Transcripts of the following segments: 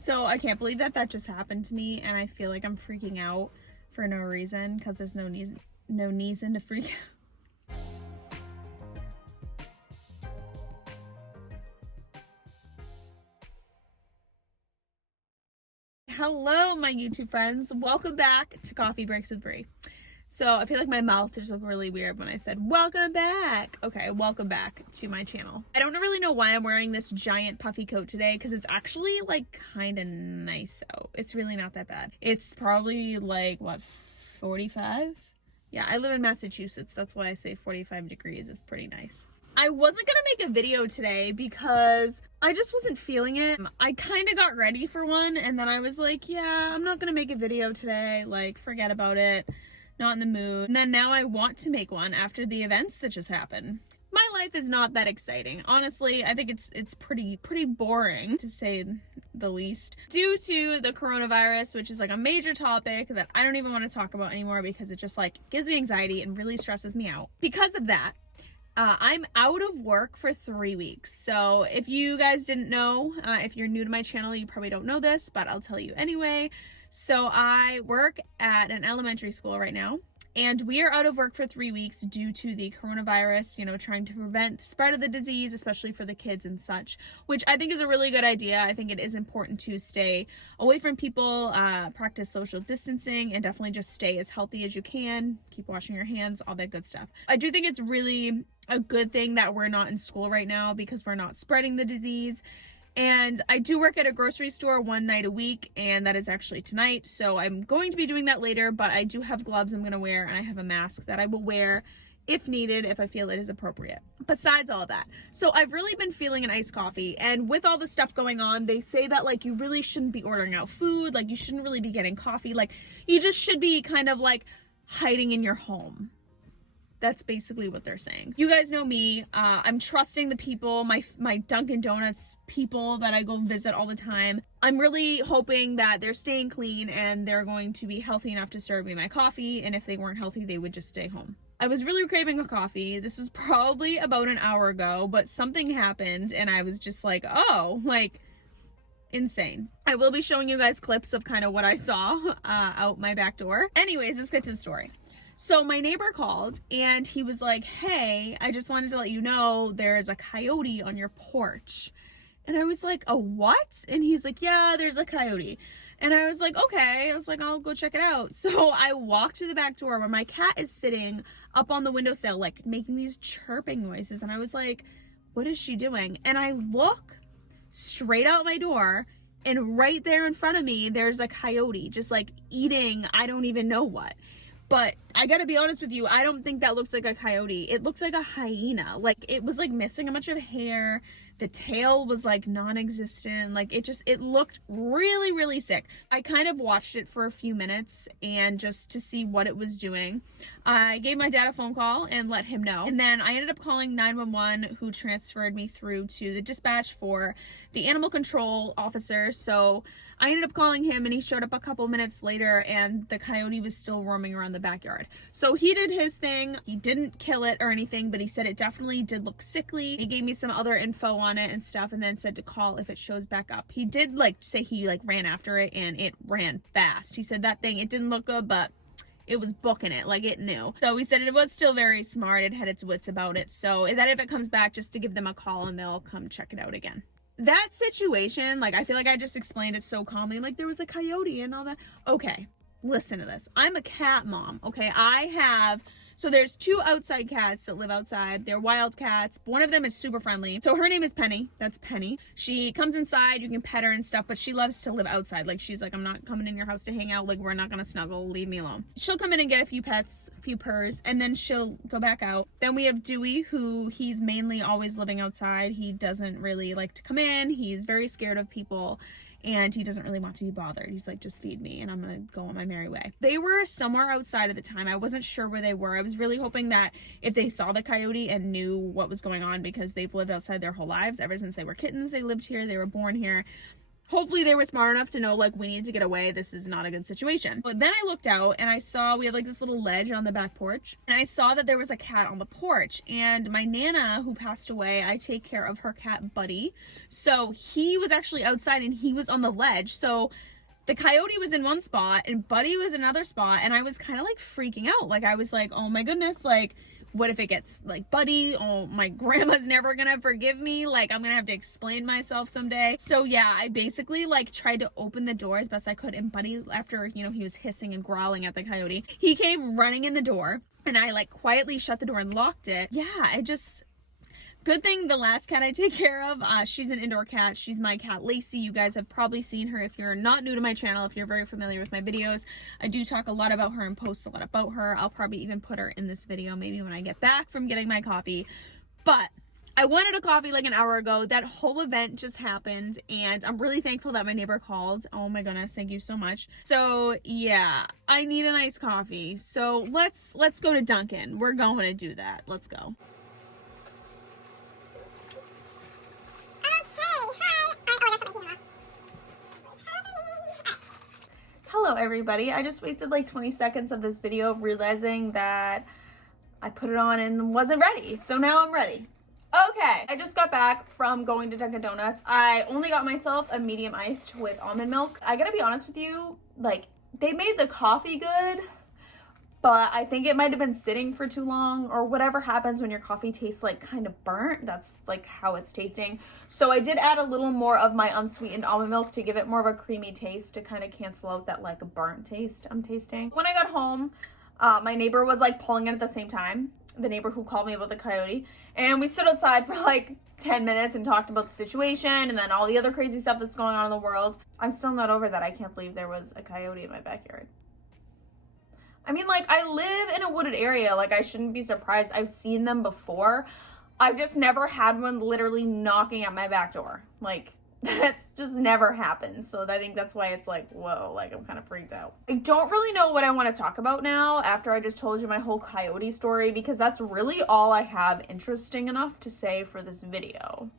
So I can't believe that just happened to me, and I feel like I'm freaking out for no reason because there's no reason to freak out. Hello, my YouTube friends. Welcome back to Coffee Breaks with Brie. So I feel like my mouth just looked really weird when I said welcome back. Okay, welcome back to my channel. I don't really know why I'm wearing this giant puffy coat today because it's actually like kind of nice out. It's really not that bad. It's probably like, what, 45? Yeah, I live in Massachusetts. That's why I say 45 degrees is pretty nice. I wasn't gonna make a video today because I just wasn't feeling it. I kind of got ready for one and then I was like, yeah, I'm not gonna make a video today. Like, forget about it. Not in the mood. And then now I want to make one after the events that just happened. My life is not that exciting. Honestly, I think it's pretty boring, to say the least, due to the coronavirus, which is like a major topic that I don't even want to talk about anymore because it just like gives me anxiety and really stresses me out. Because of that, I'm out of work for 3 weeks. So if you guys didn't know, if you're new to my channel, you probably don't know this, but I'll tell you anyway. So I work at an elementary school right now, and we are out of work for 3 weeks due to the coronavirus, you know, trying to prevent the spread of the disease, especially for the kids and such, which I think is a really good idea. I think it is important to stay away from people, practice social distancing, and definitely just stay as healthy as you can. Keep washing your hands, all that good stuff. I do think it's really a good thing that we're not in school right now because we're not spreading the disease. And I do work at a grocery store one night a week, and that is actually tonight. So I'm going to be doing that later, but I do have gloves I'm going to wear, and I have a mask that I will wear if needed, if I feel it is appropriate. Besides all of that, so I've really been feeling an iced coffee, and with all the stuff going on, they say that like you really shouldn't be ordering out food, like you shouldn't really be getting coffee, like you just should be kind of like hiding in your home. That's basically what they're saying. You guys know me. I'm trusting the people, my Dunkin' Donuts people that I go visit all the time. I'm really hoping that they're staying clean and they're going to be healthy enough to serve me my coffee. And if they weren't healthy, they would just stay home. I was really craving a coffee. This was probably about an hour ago, but something happened and I was just like, oh, like insane. I will be showing you guys clips of kind of what I saw out my back door. Anyways, let's get to the story. So my neighbor called and he was like, hey, I just wanted to let you know there's a coyote on your porch. And I was like, a what? And he's like, yeah, there's a coyote. And I was like, okay. I was like, I'll go check it out. So I walked to the back door where my cat is sitting up on the windowsill, like making these chirping noises. And I was like, what is she doing? And I look straight out my door, and right there in front of me, there's a coyote just like eating, I don't even know what. But I gotta be honest with you, I don't think that looks like a coyote. It looks like a hyena. Like, it was like missing a bunch of hair. The tail was like non-existent. Like, it looked really, really sick. I kind of watched it for a few minutes and just to see what it was doing. I gave my dad a phone call and let him know. And then I ended up calling 911, who transferred me through to the dispatch for the animal control officer. So I ended up calling him and he showed up a couple minutes later and the coyote was still roaming around the backyard. So he did his thing. He didn't kill it or anything, but he said it definitely did look sickly. He gave me some other info on it and stuff and then said to call if it shows back up. He did like say he like ran after it and it ran fast. He said that thing, it didn't look good, but it was booking it, like it knew. So he said it was still very smart. It had its wits about it. So that if it comes back, just to give them a call and they'll come check it out again. That situation, like, I feel like I just explained it so calmly. I'm like, there was a coyote and all that. Okay, listen to this. I'm a cat mom, okay? So there's 2 outside cats that live outside. They're wild cats. One of them is super friendly. So her name is Penny. That's Penny. She comes inside. You can pet her and stuff, but she loves to live outside. Like, she's like, I'm not coming in your house to hang out. Like, we're not going to snuggle. Leave me alone. She'll come in and get a few pets, a few purrs, and then she'll go back out. Then we have Dewey, who he's mainly always living outside. He doesn't really like to come in. He's very scared of people. And he doesn't really want to be bothered. He's like, just feed me and I'm gonna go on my merry way. They were somewhere outside at the time. I wasn't sure where they were. I was really hoping that if they saw the coyote and knew what was going on, because they've lived outside their whole lives. Ever since they were kittens, they lived here, they were born here. hopefully they were smart enough to know, like, we need to get away. This is not a good situation. But then I looked out and I saw we had like this little ledge on the back porch, and I saw that there was a cat on the porch. And my Nana, who passed away, I take care of her cat Buddy. So he was actually outside and he was on the ledge. So the coyote was in one spot and Buddy was in another spot, and I was kind of like freaking out. Like, I was like, oh my goodness, like, what if it gets like Buddy? Oh, my grandma's never gonna forgive me. Like, I'm gonna have to explain myself someday. So yeah, I basically like tried to open the door as best I could, and Buddy, after, you know, he was hissing and growling at the coyote, he came running in the door, and I like quietly shut the door and locked it. Yeah, good thing the last cat I take care of, she's an indoor cat. She's my cat, Lacey. You guys have probably seen her if you're not new to my channel, if you're very familiar with my videos. I do talk a lot about her and post a lot about her. I'll probably even put her in this video maybe when I get back from getting my coffee. But I wanted a coffee like an hour ago. That whole event just happened, and I'm really thankful that my neighbor called. Oh my goodness, thank you so much. So yeah, I need a nice coffee. So let's go to Dunkin'. We're going to do that. Let's go. Hello everybody. I just wasted like 20 seconds of this video realizing that I put it on and wasn't ready. So now I'm ready. Okay, I just got back from going to Dunkin' Donuts. I only got myself a medium iced with almond milk. I gotta be honest with you, like, they made the coffee good, but I think it might have been sitting for too long, or whatever happens when your coffee tastes like kind of burnt. That's like how it's tasting. So I did add a little more of my unsweetened almond milk to give it more of a creamy taste, to kind of cancel out that like burnt taste I'm tasting. When I got home, my neighbor was like pulling it at the same time. The neighbor who called me about the coyote. And we stood outside for like 10 minutes and talked about the situation and then all the other crazy stuff that's going on in the world. I'm still not over that. I can't believe there was a coyote in my backyard. I mean, like, I live in a wooded area. Like, I shouldn't be surprised. I've seen them before. I've just never had one literally knocking at my back door. Like, that's just never happened. So I think that's why it's like, whoa, like, I'm kind of freaked out. I don't really know what I want to talk about now after I just told you my whole coyote story, because that's really all I have interesting enough to say for this video.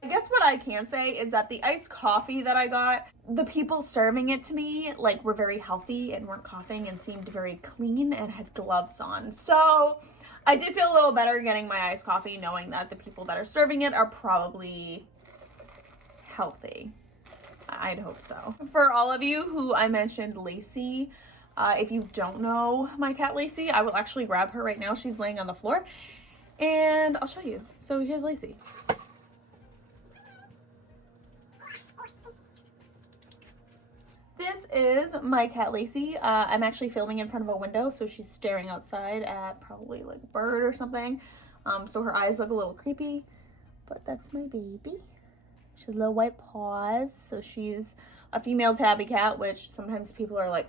I guess what I can say is that the iced coffee that I got, the people serving it to me, like, were very healthy and weren't coughing and seemed very clean and had gloves on. So I did feel a little better getting my iced coffee, knowing that the people that are serving it are probably healthy. I'd hope so. For all of you who I mentioned Lacey, if you don't know my cat Lacey, I will actually grab her right now. She's laying on the floor and I'll show you. So here's Lacey. This is my cat Lacey. I'm actually filming in front of a window, so she's staring outside at probably like a bird or something. So her eyes look a little creepy, but that's my baby. She has little white paws, so she's a female tabby cat, which sometimes people are like,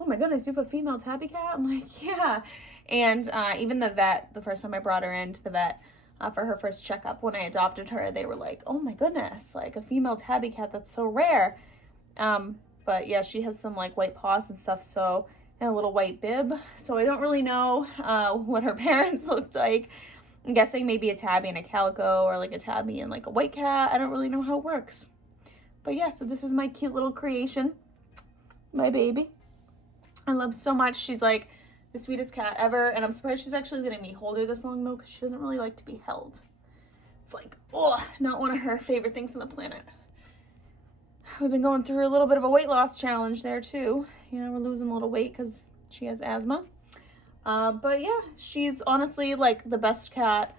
oh my goodness, you have a female tabby cat? I'm like, yeah. And even the vet, the first time I brought her into the vet for her first checkup when I adopted her, they were like, oh my goodness, like a female tabby cat, that's so rare. But yeah, she has some like white paws and stuff, so, and a little white bib. So I don't really know what her parents looked like. I'm guessing maybe a tabby and a calico, or like a tabby and like a white cat. I don't really know how it works. But yeah, so this is my cute little creation, my baby. I love so much. She's like the sweetest cat ever, and I'm surprised she's actually letting me hold her this long though, because she doesn't really like to be held. It's like, oh, not one of her favorite things on the planet. We've been going through a little bit of a weight loss challenge there too. You know, we're losing a little weight because she has asthma. But yeah, she's honestly like the best cat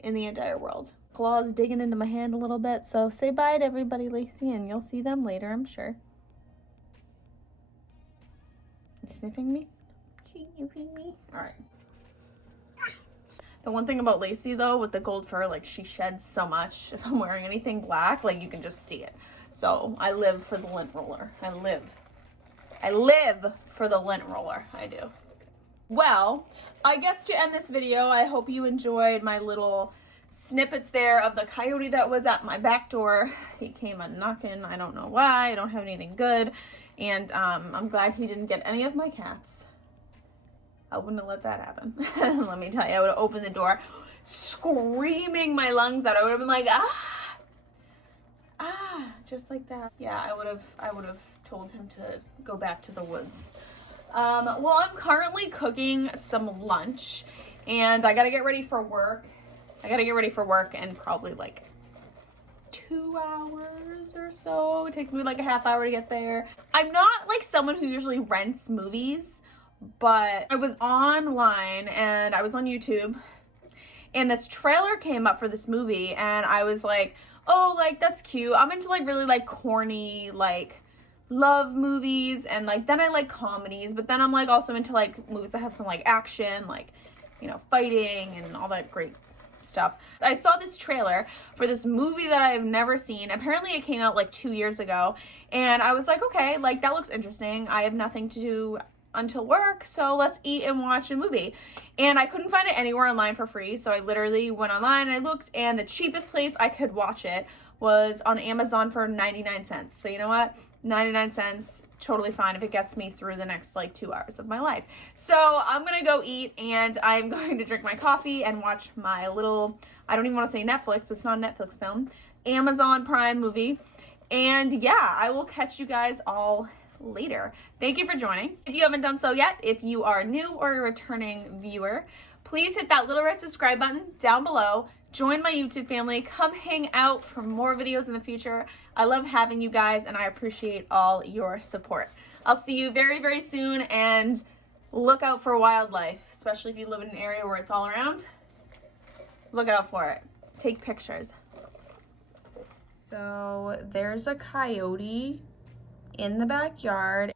in the entire world. Claws digging into my hand a little bit. So say bye to everybody, Lacey, and you'll see them later, I'm sure. You sniffing me? Sniffing me? All right. The one thing about Lacey though, with the gold fur, like she sheds so much. If I'm wearing anything black, like you can just see it. So I live for the lint roller. I live for the lint roller. I do. Well, I guess to end this video, I hope you enjoyed my little snippets there of the coyote that was at my back door. He came a knocking. I don't know why. I don't have anything good. And I'm glad he didn't get any of my cats. I wouldn't have let that happen. Let me tell you, I would have opened the door. screaming my lungs out. I would have been like, just like that. Yeah, I would have told him to go back to the woods. Well, I'm currently cooking some lunch, and I gotta get ready for work. I gotta get ready for work in probably like 2 hours or so. It takes me like a half hour to get there. I'm not like someone who usually rents movies, but I was online and I was on YouTube, and this trailer came up for this movie, and I was like, oh, like that's cute. I'm into like really like corny like love movies, and like then I like comedies, but then I'm like also into like movies that have some like action, like, you know, fighting and all that great stuff. I saw this trailer for this movie that I've never seen. Apparently it came out like 2 years ago, and I was like, okay, like that looks interesting. I have nothing to do until work, so let's eat and watch a movie. And I couldn't find it anywhere online for free, so I literally went online and I looked, and the cheapest place I could watch it was on Amazon for 99 cents. So you know what? 99 cents, totally fine if it gets me through the next like 2 hours of my life. So I'm gonna go eat, and I'm going to drink my coffee and watch my little, I don't even want to say Netflix, it's not a Netflix film, Amazon Prime movie. And yeah, I will catch you guys all later. Thank you for joining. If you haven't done so yet, if you are new or a returning viewer, please hit that little red subscribe button down below. Join my YouTube family. Come hang out for more videos in the future. I love having you guys, and I appreciate all your support. I'll see you very, very soon, and look out for wildlife, especially if you live in an area where it's all around. Look out for it. Take pictures. So there's a coyote in the backyard,